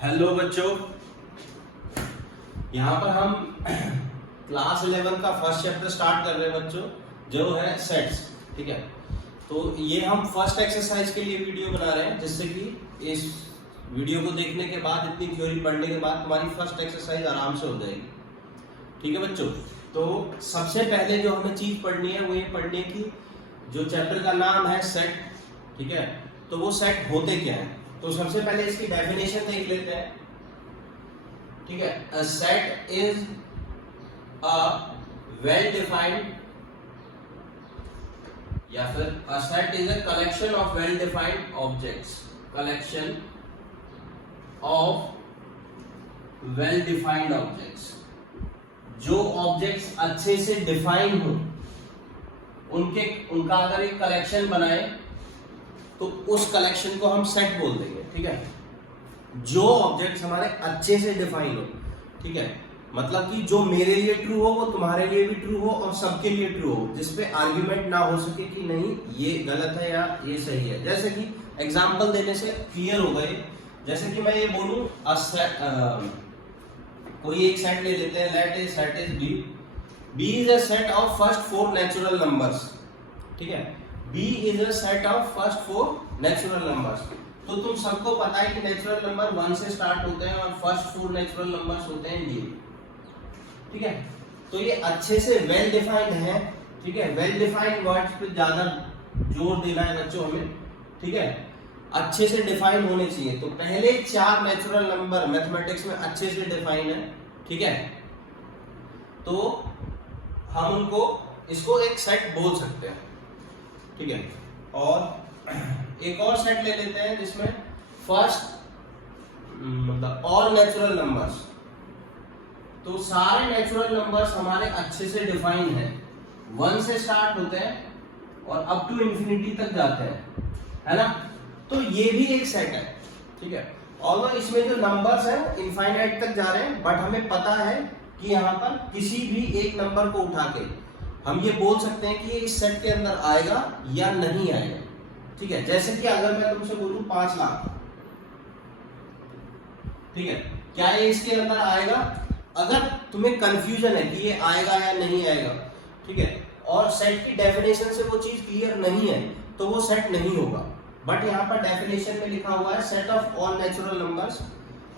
Hello बच्चों, यहाँ पर हम क्लास 11 का फर्स्ट चैप्टर स्टार्ट कर रहे हैं बच्चों, जो है सेट्स। ठीक है, तो ये हम फर्स्ट एक्सरसाइज के लिए वीडियो बना रहे हैं, जिससे कि इस वीडियो को देखने के बाद, इतनी थ्योरी पढ़ने के बाद तुम्हारी फर्स्ट एक्सरसाइज आराम से हो जाएगी। ठीक है बच्चों, तो सबसे पहले जो हमें चीज पढ़नी है वो ये पढ़ने की, जो चैप्टर का नाम है सेट। ठीक है, तो वो सेट होते क्या है, तो सबसे पहले इसकी डेफिनेशन देख लेते हैं। ठीक है, a set is a well defined, या फिर a set is a collection of well defined objects. Collection of well defined objects, जो ऑब्जेक्ट्स अच्छे से डिफाइन हो, उनका अगर एक कलेक्शन बनाए तो उस कलेक्शन को हम सेट बोल देंगे। ठीक है, जो ऑब्जेक्ट्स हमारे अच्छे से डिफाइन हो। ठीक है, मतलब कि जो मेरे लिए ट्रू हो वो तुम्हारे लिए भी ट्रू हो और सबके लिए ट्रू हो, जिसपे आर्ग्यूमेंट ना हो सके कि नहीं ये गलत है या ये सही है। जैसे कि एग्जांपल देने से क्लियर हो गए, जैसे कि मैं ये बोलूं कोई एक सेट ले लेते हैं, let is set is B. B is a set of first 4 natural numbers. ठीक है, B is a set of first 4 natural numbers। तो तुम सबको पता है कि नेचुरल नंबर 1 से स्टार्ट होते हैं और फर्स्ट 4 नेचुरल नंबर्स होते हैं ये। ठीक है, तो ये अच्छे से वेल डिफाइंड है। ठीक है, वेल डिफाइंड वर्ड्स पे ज्यादा जोर देना है बच्चों हमें। ठीक है, अच्छे से डिफाइन होने चाहिए। तो पहले 4 नेचुरल नंबर मैथमेटिक्स में अच्छे से डिफाइन है। ठीक है, तो हम उनको इसको एक सेट बोल सकते हैं। ठीक है, और एक और सेट ले लेते हैं जिसमें फर्स्ट मतलब ऑल नेचुरल नंबर्स। तो सारे नेचुरल नंबर्स हमारे अच्छे से डिफाइन है, 1 से स्टार्ट होते हैं और अप टू इंफिनिटी तक जाते हैं, है ना। तो ये भी एक सेट है। ठीक है, और इसमें जो नंबर्स हैं इनफाइनाइट तक जा रहे हैं, बट हमें पता है कि यहाँ पर किसी भी एक नंबर को उठा के हम ये बोल सकते हैं कि ये इस सेट के अंदर आएगा या नहीं आएगा। ठीक है, जैसे कि अगर मैं तुमसे बोलूं 5 लाख, ठीक है, क्या ये इसके अंदर आएगा? अगर तुम्हें कंफ्यूजन है कि ये आएगा या नहीं आएगा, ठीक है, और सेट की डेफिनेशन से वो चीज क्लियर नहीं है, तो वो सेट नहीं होगा। बट यहाँ पर डेफिनेशन में लिखा हुआ है set of all natural numbers,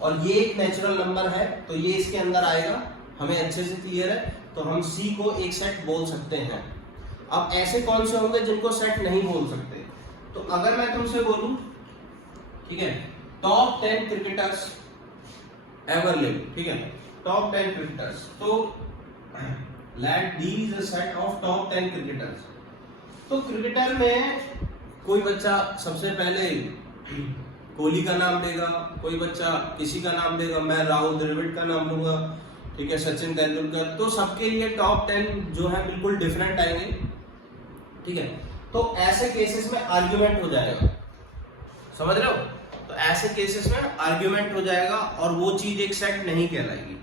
और ये एक नेचुरल नंबर है, तो ये इसके अंदर आएगा, हमें अच्छे से क्लियर है। तो हम C को एक सेट बोल सकते हैं। अब ऐसे कौन से होंगे जिनको सेट नहीं बोल सकते? तो अगर मैं तुमसे बोलूं, ठीक है, टॉप 10 क्रिकेटर्स एवर लिव। ठीक है, टॉप 10 क्रिकेटर्स, तो let D is a set of top 10 cricketers. तो क्रिकेटर में कोई बच्चा सबसे पहले कोहली का नाम देगा, कोई बच्चा किसी का नाम देगा, मैं राहुल द्रविड़ का नाम लूंगा, ठीक है, सचिन तेंदुलकर। तो सबके लिए टॉप 10 जो है बिल्कुल डिफरेंट आएंगे। ठीक है, तो ऐसे केसेस में आर्ग्यूमेंट हो जाएगा, समझ रहे हो? तो ऐसे केसेस में आर्ग्यूमेंट हो जाएगा और वो चीज एक सेट नहीं कहलाएगी।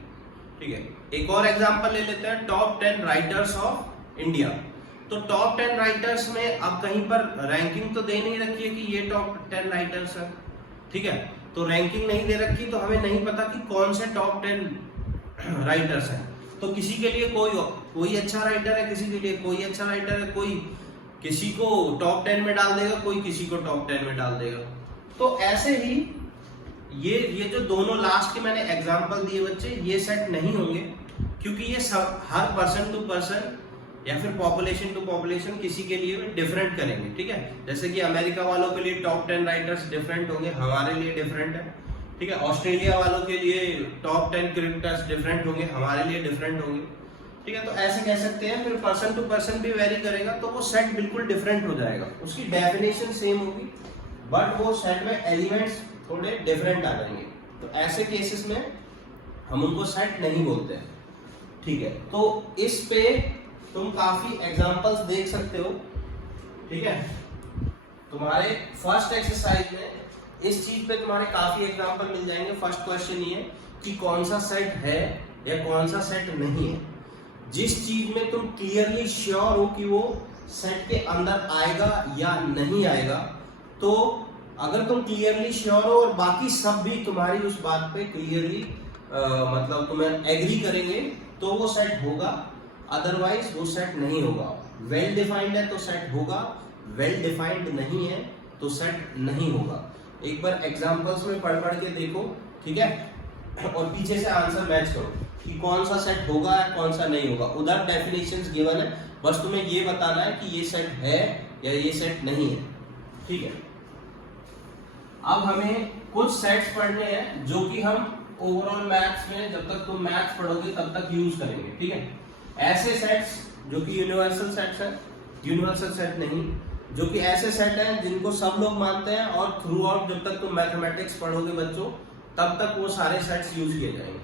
ठीक है, एक और एग्जांपल ले लेते हैं, टॉप 10 राइटर्स ऑफ इंडिया। तो टॉप 10 राइटर्स में अब कहीं पर रैंकिंग तो दे नहीं रखी है कि ये टॉप 10 राइटर्स है। ठीक है, तो रैंकिंग नहीं दे रखी, तो हमें नहीं पता कि कौन से टॉप 10 राइटर्स हैं। तो किसी के लिए कोई अच्छा राइटर है, किसी के लिए कोई अच्छा राइटर है, कोई किसी को टॉप 10 में डाल देगा, कोई किसी को टॉप 10 में डाल देगा। तो ऐसे ही ये जो दोनों लास्ट के मैंने एग्जांपल दिए बच्चे, ये सेट नहीं होंगे, क्योंकि ये सब हर पर्सन टू पर्सन या फिर पॉपुलेशन टू पॉपुलेशन किसी के लिए डिफरेंट करेंगे। ठीक है, जैसे कि अमेरिका वालों के लिए टॉप 10 राइटर्स डिफरेंट होंगे, हमारे लिए डिफरेंट है। ठीक है, ऑस्ट्रेलिया वालों के लिए टॉप 10 क्रिकेटर्स डिफरेंट होंगे, हमारे लिए डिफरेंट होंगे। ठीक है, तो ऐसे कह सकते हैं। फिर पर्सन टू पर्सन भी वेरी करेगा, तो वो सेट बिल्कुल डिफरेंट हो जाएगा। उसकी डेफिनेशन सेम होगी, बट वो सेट में एलिमेंट्स थोड़े डिफरेंट आ जाएंगे। तो ऐसे केसेस में हम उनको सेट नहीं बोलते हैं। ठीक है, तो इस पे तुम काफी एग्जांपल्स देख सकते हो। ठीक है, तुम्हारे फर्स्ट एक्सरसाइज में इस चीज पे तुम्हारे काफी एग्जांपल मिल जाएंगे। फर्स्ट क्वेश्चन ये कि कौन सा सेट है या कौन सा सेट नहीं है। जिस चीज में तुम क्लियरली श्योर हो कि वो सेट के अंदर आएगा या नहीं आएगा, तो अगर तुम क्लियरली श्योर हो और बाकी सब भी तुम्हारी उस बात पे क्लियरली मतलब तुम्हें एग्री करेंगे तो वो सेट होगा, अदरवाइज वो सेट नहीं होगा। वेल डिफाइंड है तो सेट होगा, वेल डिफाइंड नहीं है तो सेट नहीं होगा। एक बार एग्जांपल्स में पढ़ के देखो, ठीक है, और पीछे से आंसर मैच करो कि कौन सा सेट होगा या कौन सा नहीं होगा। उधर डेफिनेशंस गिवन है, बस तुम्हें ये बताना है कि ये सेट है या ये सेट नहीं है, ठीक है। अब हमें कुछ सेट्स पढ़ने हैं जो कि हम ओवरऑल मैथ्स में जब तक तुम मैथ्स पढ़ोगे तब तक यूज करेंगे, ठीक है। ऐसे सेट्स जो कि यूनिवर्सल सेट्स हैं, यूनिवर्सल सेट नहीं, जो कि ऐसे सेट हैं जिनको सब लोग मानते हैं और थ्रू आउट जब तक तुम मैथमेटिक्स पढ़ोगे बच्चों तब तक वो सारे सेट्स यूज किए जाएंगे।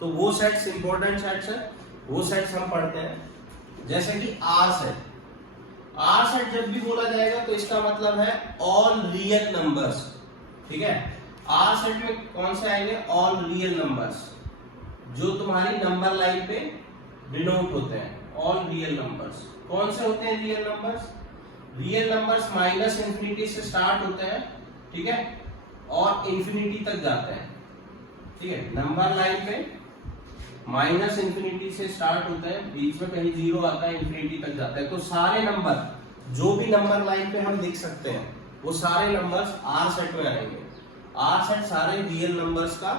तो वो सेट्स इंपॉर्टेंट सेट्स है, वो सेट्स हम पढ़ते हैं। जैसे कि आर सेट, आर सेट जब भी बोला जाएगा तो इसका मतलब है ऑल रियल नंबर्स, ठीक है। आर सेट में कौन से आएंगे? ऑल रियल नंबर्स जो तुम्हारी नंबर लाइन पे डिनोट होते हैं। ऑल रियल नंबर्स कौन से होते हैं? Real numbers. Real numbers minus infinity से स्टार्ट होते हैं, ठीक है, और इंफिनिटी तक जाते हैं, ठीक है। नंबर लाइन पे माइनस इंफिनिटी से स्टार्ट होते हैं, बीच में कहीं जीरो आता है, इंफिनिटी तक जाता है। तो सारे नंबर जो भी नंबर लाइन पे हम लिख सकते हैं वो सारे नंबर्स आर सेट में आएंगे। आर सेट सारे रियल नंबर्स का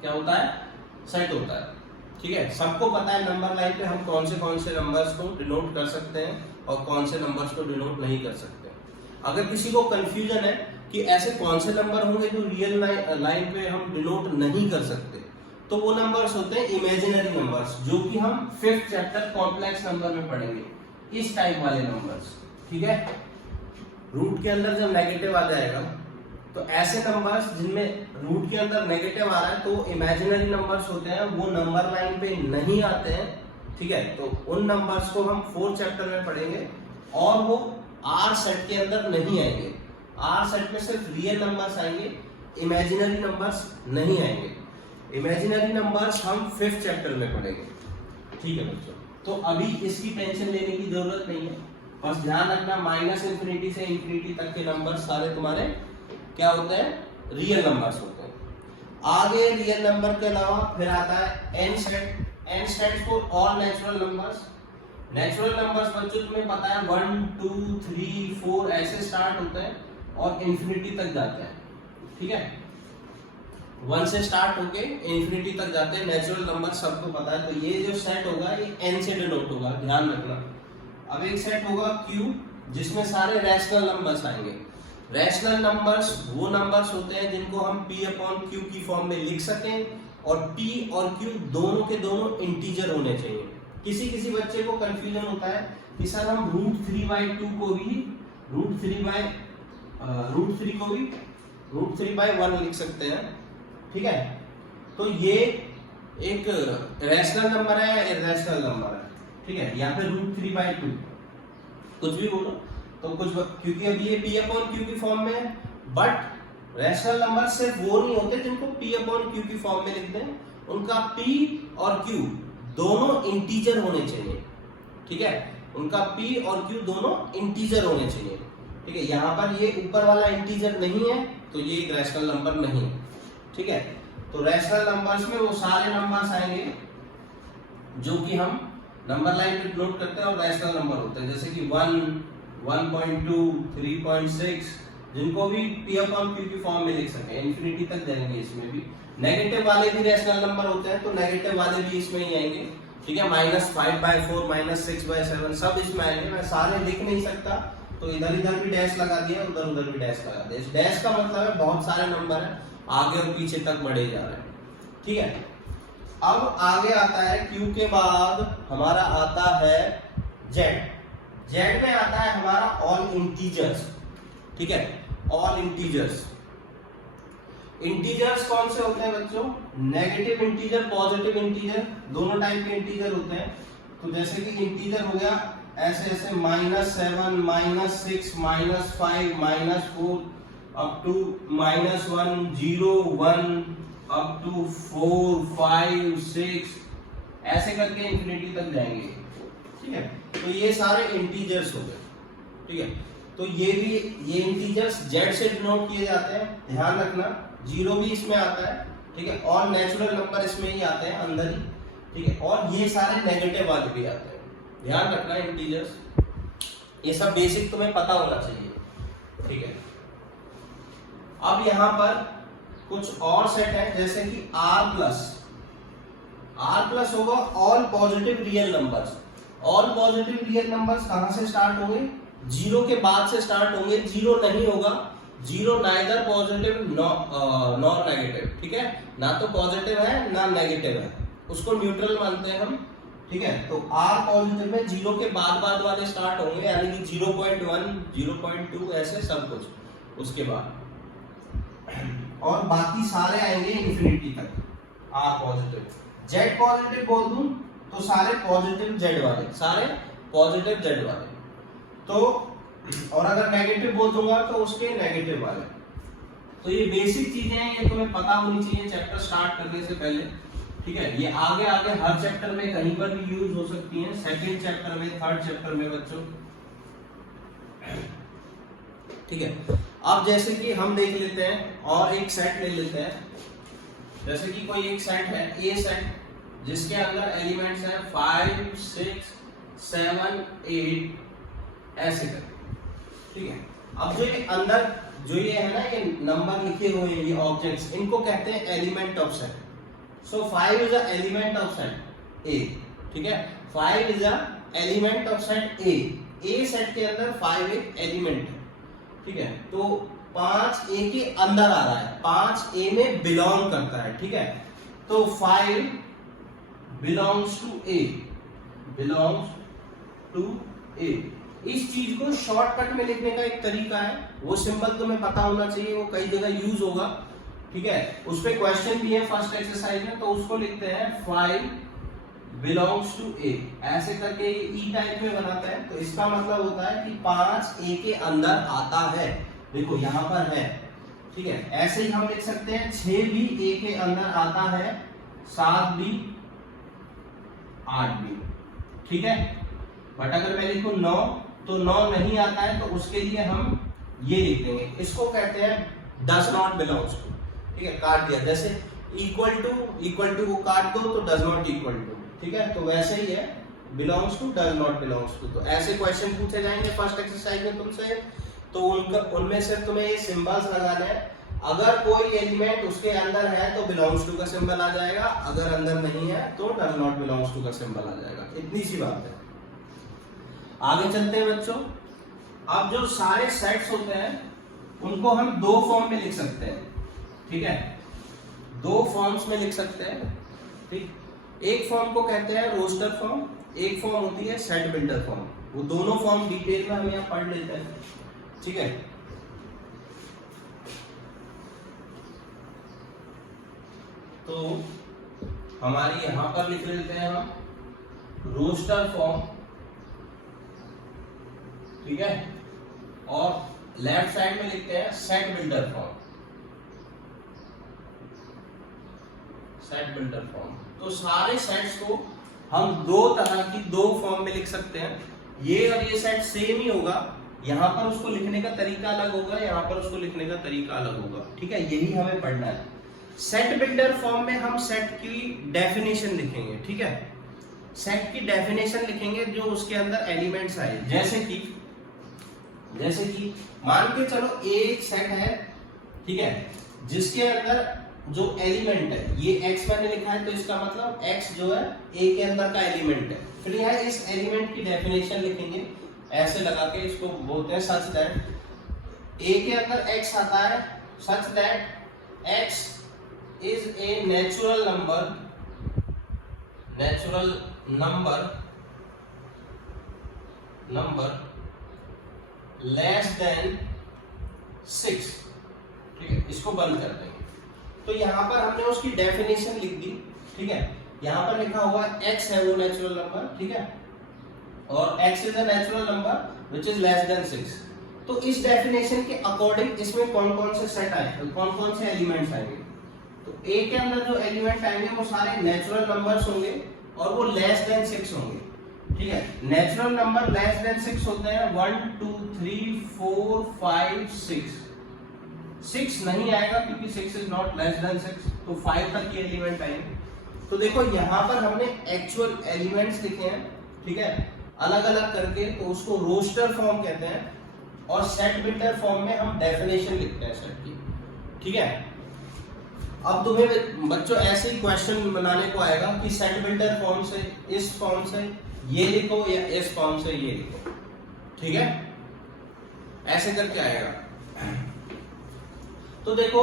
क्या होता है? सेट होता है, ठीक है। सबको पता है नंबर लाइन पे हम कौन से नंबर्स को डिनोट कर सकते हैं और कौन से नंबर्स को डिनोट नहीं कर सकते। अगर किसी को कंफ्यूजन है कि ऐसे कौन से नंबर होंगे जो रियल लाइन पे हम डिनोट नहीं कर सकते, तो वो नंबर्स होते हैं इमेजिनरी नंबर्स, जो कि हम 5th चैप्टर कॉम्प्लेक्स नंबर में पढ़ेंगे। इस टाइप वाले नंबर्स, ठीक है। रूट के अंदर जब नेगेटिव आ जाएगा तो ऐसे नंबर्स जिनमें रूट के अंदर नेगेटिव आ रहा है तो इमेजिनरी नंबर्स होते हैं, वो नंबर लाइन पे नहीं आते हैं, ठीक है। तो उन नंबर्स को हम 4th चैप्टर में पढ़ेंगे और वो आर सेट के अंदर नहीं आएंगे। आर सेट में सिर्फ रियल नंबर्स आएंगे, इमेजिनरी नंबर्स नहीं आएंगे। इमेजिनरी नंबर्स हम 5th चैप्टर में पढ़ेंगे, ठीक है बच्चों। तो अभी इसकी टेंशन लेने की जरूरत नहीं है, बस ध्यान रखना माइनस इंफिनिटी से इंफिनिटी तक के नंबर सारे तुम्हारे क्या होते हैं? रियल नंबर्स होते हैं। आगे रियल नंबर के अलावा फिर आता है N set. N stands for all natural numbers. Natural numbers बच्चों तुम्हें पता है 1 2 3 4 ऐसे स्टार्ट होते हैं और इंफिनिटी तक जाते हैं, ठीक है। 1 से स्टार्ट होके इंफिनिटी तक जाते हैं, नेचुरल नंबर सबको पता है। तो ये जो सेट होगा ये एन से डिनोट होगा, ध्यान रखना। अब एक सेट होगा क्यू जिसमें सारे रैशनल नंबर्स आएंगे। रैशनल नंबर्स वो नंबर्स होते हैं जिनको हम p अपॉन क्यू की फॉर्म में लिख सकें और p और q दोनों के दोनों इंटीजर होने चाहिए। किसी बच्चे को कंफ्यूजन होता है कि सर हम √3/2 को भी √3/1 लिख सकते हैं, ठीक है। तो ये एक रैशनल नंबर है या इरैशनल नंबर है, ठीक है, या फिर √3/2 कुछ भी बोलो तो कुछ, क्योंकि अब ये p अपॉन q की फॉर्म में है। बट रैशनल नंबर सिर्फ वो नहीं होते जिनको p अपॉन q की फॉर्म में लिख दें, उनका p और q दोनों इंटीजर होने चाहिए, ठीक है। उनका p और q दोनों इंटीजर होने चाहिए, ठीक है। यहाँ पर ये ऊपर वाला इंटीजर नहीं है तो ये एक रैशनल नंबर नहीं है, ठीक है। तो रैशनल नंबर्स में वो सारे नंबर्स आएंगे जो कि हम नंबर लाइन पे नोट करते हैं और रैशनल नंबर होते हैं, जैसे कि 1 1.2 3.6 जिनको भी p अपॉन q की फॉर्म में लिख सके, इंफिनिटी तक जाएंगे। इसमें भी नेगेटिव वाले भी रैशनल नंबर होते हैं तो नेगेटिव वाले भी इसमें ही आएंगे, ठीक है। -5/4 -6/7 सब इसमें आएंगे। मैं सारे लिख नहीं सकता तो इधर भी डैश लगा दिया, उधर भी डैश लगा दिया। इस डैश का मतलब है बहुत सारे नंबर हैं, आगे और पीछे तक बढ़े जा रहे हैं, ठीक है। अब आगे आता है Q के बाद हमारा आता है Z। Z में आता है हमारा ऑल इंटीजर्स, ठीक है, ऑल इंटीजर्स। इंटीजर्स कौन से होते हैं बच्चों? नेगेटिव इंटीजर, पॉजिटिव इंटीजर, दोनों टाइप के इंटीजर होते हैं। तो जैसे कि इंटीजर हो गया ऐसे -7 -6 -5 -4 अप टू -1 0 1 अप टू 4 5 6 ऐसे करके इंफिनिटी तक जाएंगे, ठीक है। तो ये सारे इंटीजर्स हो गए, ठीक है। तो ये इंटीजर्स जेड से डिनोट किए जाते हैं, ध्यान रखना। जीरो भी इसमें आता है, ठीक है, और नेचुरल नंबर इसमें ही आते हैं अंदर ही, ठीक है, और ये सारे नेगेटिव वाले भी आते हैं, ध्यान रखना इंटीजर्स। ये सब बेसिक तुम्हें पता होना चाहिए, ठीक है। अब यहां पर कुछ और सेट है, जैसे कि आर प्लस होगा all positive real numbers. All positive real numbers कहां से स्टार्ट होंगे? जीरो के बाद से स्टार्ट होंगे। जीरो नहीं होगा, zero neither positive nor negative, ठीक है, ना तो पॉजिटिव है ना नेगेटिव है, उसको न्यूट्रल मानते हैं हम, ठीक है। तो आर पॉजिटिव में जीरो के बाद वाले स्टार्ट होंगे, यानी कि 0.1 0.2 ऐसे सब कुछ उसके बाद, और बाकी सारे आएंगे इंफिनिटी तक आर पॉजिटिव। जेड पॉजिटिव बोल दूं तो सारे पॉजिटिव जेड वाले, सारे पॉजिटिव जेड वाले, तो और अगर नेगेटिव बोल दूंगा तो उसके नेगेटिव वाले। तो ये बेसिक चीजें हैं, ये तुम्हें पता होनी चाहिए चैप्टर स्टार्ट करने से पहले, ठीक है। ये आगे हर चैप्टर में कहीं पर भी यूज हो सकती हैं, सेकंड चैप्टर में, थर्ड चैप्टर में बच्चों, ठीक है। अब जैसे कि हम देख लेते हैं और एक सेट ले लेते हैं, जैसे कि कोई एक सेट है ए सेट, जिसके अंदर एलिमेंट्स हैं 5 6 7 8 ऐसे करके, ठीक है। अब जो ये अंदर जो ये है ना, ये नंबर लिखे हुए हैं, ये ऑब्जेक्ट्स, इनको कहते हैं element of set. So 5 is a element of set ए, ठीक है, 5 is a element of set A. A set के अंदर 5 एक एलिमेंट है, ठीक है। तो 5 ए के अंदर आ रहा है, 5 ए में बिलोंग करता है, ठीक है। तो 5 belongs to A, belongs to A. इस चीज को शॉर्टकट में लिखने का एक तरीका है, वो सिंबल तुम्हें पता होना चाहिए, वो कई जगह यूज होगा, ठीक है। उस पे क्वेश्चन भी है फर्स्ट एक्सरसाइज में, तो उसको लिखते हैं 5 बिलोंग्स टू ए, ऐसे करके ई टाइप में बनाता है। तो इसका मतलब होता है कि 5 ए के अंदर आता है, देखो यहां पर है, ठीक है। ऐसे ही हम लिख सकते हैं 6 भी ए के अंदर आता है, 7 भी, 8 भी, ठीक है। बट अगर मैं लिखूं 9 तो 9 नहीं आता है, तो उसके लिए हम ये लिख देंगे, इसको कहते हैं डज नॉट बिलोंग्स टू, ठीक है। काट दिया, जैसे इक्वल टू को काट दो तो डज नॉट इक्वल टू, ठीक है। तो वैसे ही है belongs to, does not belongs to. तो ऐसे क्वेश्चन पूछे जाएंगे फर्स्ट एक्सरसाइज में तुमसे, तो उनमें से तुम्हें ये सिंबल्स लगाने हैं। अगर कोई एलिमेंट उसके अंदर है तो बिलोंग्स टू का सिंबल आ जाएगा, अगर अंदर नहीं है तो डज नॉट बिलोंग्स टू का सिंबल आ जाएगा, इतनी सी बात है। आगे चलते हैं बच्चों। अब जो सारे सेट्स होते हैं उनको हम दो फॉर्म में लिख सकते हैं, ठीक है, दो फॉर्म्स में लिख सकते हैं, ठीक। एक फॉर्म को कहते हैं रोस्टर फॉर्म, एक फॉर्म होती है सेट बिल्डर फॉर्म। वो दोनों फॉर्म डिटेल में हम यहाँ पढ़ लेते हैं, ठीक है। तो हमारी यहां पर लिख लेते हैं हम रोस्टर फॉर्म, ठीक है, और लेफ्ट साइड में लिखते हैं set builder form, set builder form. तो सारे सेट्स को हम दो तरह की दो फॉर्म में लिख सकते हैं। ये और ये सेट सेम ही होगा, यहां पर उसको लिखने का तरीका अलग होगा, यहां पर उसको लिखने का तरीका अलग होगा, ठीक है। यही हमें पढ़ना है। सेट बिल्डर फॉर्म में हम सेट की डेफिनेशन लिखेंगे, ठीक है, सेट की डेफिनेशन लिखेंगे जो उसके अंदर एलिमेंट्स आए। जैसे कि मान के चलो एक सेट है, ठीक है, जिसके अंदर जो एलिमेंट है, ये x मैंने लिखा है, तो इसका मतलब x जो है a के अंदर का एलिमेंट है। फिर यहाँ इस एलिमेंट की डेफिनेशन लिखेंगे, ऐसे लगा के, इसको बोलते हैं सच दैट a के अंदर x आता है, सच that x is a natural number less than 6, ठीक है। इसको बंद कर देंगे। तो यहाँ पर हमने उसकी डेफिनेशन लिख दी, ठीक है। यहाँ पर लिखा हुआ है x है वो नेचुरल नंबर, ठीक है, और x is a natural number which is less than 6। तो इस डेफिनेशन के अकॉर्डिंग इसमें कौन कौन से सेट आए, कौन कौन से एलिमेंट्स आएंगे। तो a के अंदर जो एलिमेंट आएंगे वो सारे नेचुरल नंबर्स होंगे और वो लेस देन 6 होंगे। ठीक है। नेचुरल नंबर लेस देन 6 होते हैं 1 2 3 4 5 6। 6 नहीं आएगा क्योंकि 6 इज नॉट लेस देन 6, तो 5 तक ये एलिमेंट आएंगे। तो देखो यहाँ पर हमने एक्चुअल एलिमेंट्स लिखे हैं, ठीक है, अलग अलग करके, तो उसको रोस्टर फॉर्म कहते हैं, और सेट बिल्डर फॉर्म में हम डेफिनेशन लिखते हैं सेट की, ठीक है। अब तुम्हें बच्चों ऐसे ही क्वेश्चन बनाने को आएगा कि सेट बिल्डर फॉर्म से इस फॉर्म से ये लिखो या इस फॉर्म से ये लिखो, ठीक है, ऐसे करके आएगा। तो देखो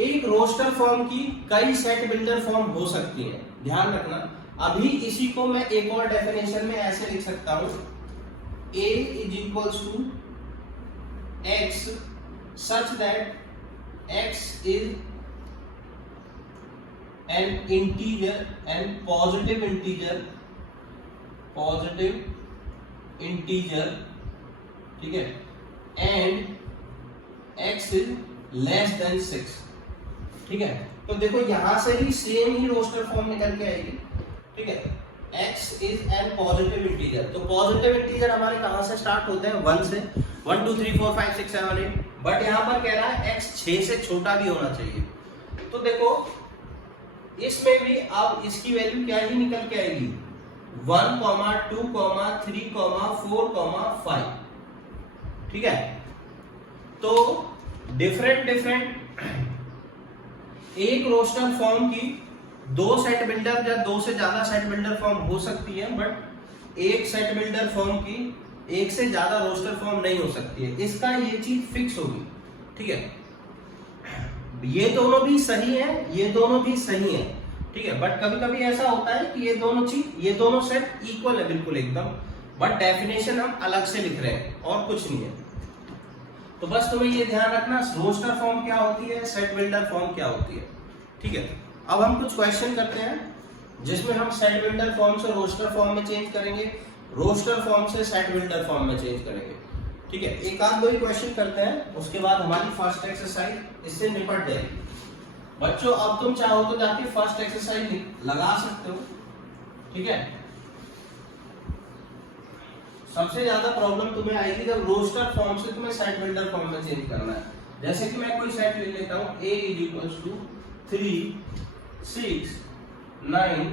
एक रोस्टर फॉर्म की कई सेट बिल्डर फॉर्म हो सकती है, ध्यान रखना। अभी इसी को मैं एक और डेफिनेशन में ऐसे लिख सकता हूं, A is equals to x such that x is an integer and positive integer, ठीक है, and x is less than 6, ठीक है। तो देखो यहां से ही सेम ही रोस्टर फॉर्म निकल के आएगी, ठीक है। x is an positive integer, तो पॉजिटिव इंटीजर हमारे कहां से स्टार्ट होते हैं, 1 से, 1 2 3 4 5 6 7 8, बट यहां पर कह रहा है x 6 से छोटा भी होना चाहिए। तो देखो इसमें भी अब इसकी वैल्यू क्या ही निकल के आएगी, 1 2 3 4 5, ठीक है। तो डिफरेंट एक रोस्टर फॉर्म की दो सेट बिल्डर या दो से ज्यादा सेट बिल्डर फॉर्म हो सकती है, बट एक सेट बिल्डर फॉर्म की एक से ज्यादा रोस्टर फॉर्म नहीं हो सकती है, इसका ये चीज फिक्स होगी, ठीक है। ये दोनों भी सही है, ये दोनों भी सही है, ठीक है, बट कभी कभी ऐसा होता है कि ये दोनों सेट इक्वल है बिल्कुल एकदम, बट डेफिनेशन हम अलग से लिख रहे हैं और कुछ नहीं है। तो बस तुम्हें ये ध्यान रखना, रोस्टर फॉर्म क्या होती है, सेट बिल्डर फॉर्म क्या होती है, ठीक है। अब हम कुछ क्वेश्चन करते हैं जिसमें हम सेट बिल्डर फॉर्म से रोस्टर फॉर्म में चेंज करेंगे, रोस्टर फॉर्म से सेट बिल्डर फॉर्म में चेंज करेंगे, ठीक है। एक आध दो ही क्वेश्चन करते हैं, उसके बाद हमारी फर्स्ट एक्सरसाइज इससे निपट जाएगी। बच्चों अब तुम चाहो तो जाके फर्स्ट एक्सरसाइज लगा सकते हो, ठीक है। सबसे ज्यादा प्रॉब्लम तुम्हें आएगी जब रोस्टर फॉर्म से तुम्हें सेट बिल्डर फॉर्म में चेंज करना है। जैसे कि मैं कोई सेट ले लेता हूं, A इज इक्वल्स टू 3 6 9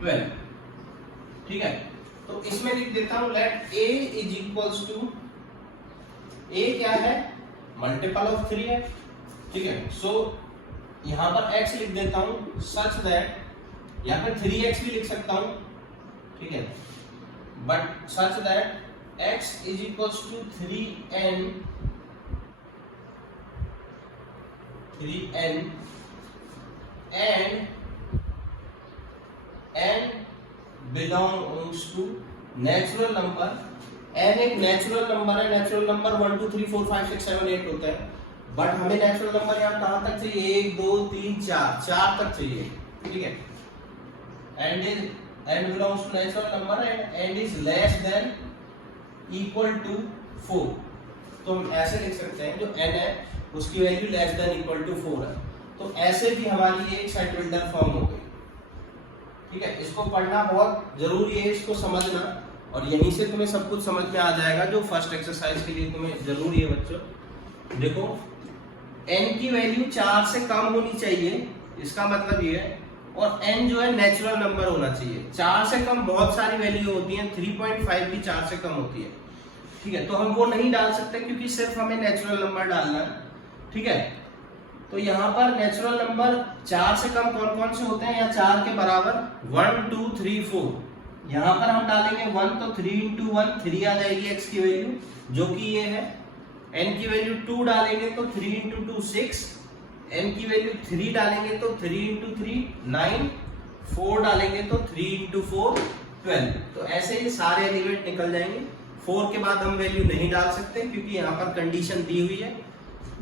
12, ठीक है। तो इसमें लिख देता हूं let A is equals to, A क्या है, मल्टीपल ऑफ 3 है, ठीक है। सो यहां पर x लिख देता हूं सच दैट, या फिर 3x भी लिख सकता हूं, ठीक है, but such that x is equals to 3n and n belongs to natural number. n एक नेचुरल नंबर है, नेचुरल नंबर 1 2 3 4 5 6 7 8 होता है, बट हमें नेचुरल नंबर यहाँ कहां तक चाहिए, 1 2 3 4 तक चाहिए, ठीक है। and belongs to natural number and is less than equal to 4, तो हम ऐसे लिख सकते हैं जो n है उसकी value less than equal to 4 है। तो ऐसे भी हमारी एक सेट बिल्डर फॉर्म हो गई, ठीक है। इसको पढ़ना बहुत जरूरी है, इसको समझना, और यहीं से तुम्हें सब कुछ समझ में आ जाएगा जो फर्स्ट एक्सरसाइज के लिए तुम्हें जरूरी है। बच्चों देखो n की वैल्यू 4 से कम होनी चाहिए, इसका मतलब ये है, और n जो है नेचुरल नंबर होना चाहिए। 4 से कम बहुत सारी वैल्यू होती है, 3.5 भी 4 से कम होती है, ठीक है। तो हम वो नहीं डाल सकते क्योंकि सिर्फ हमें नेचुरल नंबर डालना है, ठीक है। तो यहाँ पर नेचुरल नंबर 4 से कम कौन कौन से होते हैं, या 4 के बराबर 1 2 3 4, यहाँ पर हम डालेंगे 1, तो 3 into 1 3 आ जाएगी x की वैल्यू जो कि ये है। n की वैल्यू 2 डालेंगे तो 3 into 2 6, n की वैल्यू 3 डालेंगे तो 3 into 3 9, 4 डालेंगे तो 3 into 4 12। तो ऐसे ही सारे एलिमेंट निकल जाएंगे। 4 के बाद हम वैल्यू नहीं डाल सकते क्योंकि यहाँ पर कंडीशन दी हुई है।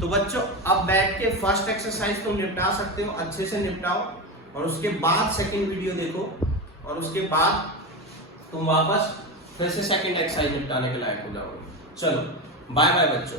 तो बच्चों अब बैठ के फर्स्ट एक्सरसाइज तुम निपटा सकते हो, अच्छे से निपटाओ, और उसके बाद सेकंड वीडियो देखो, और उसके बाद तुम वापस फिर से सेकंड एक्सरसाइज निपटाने के लायक हो जाओगे। चलो बाय बाय बच्चों।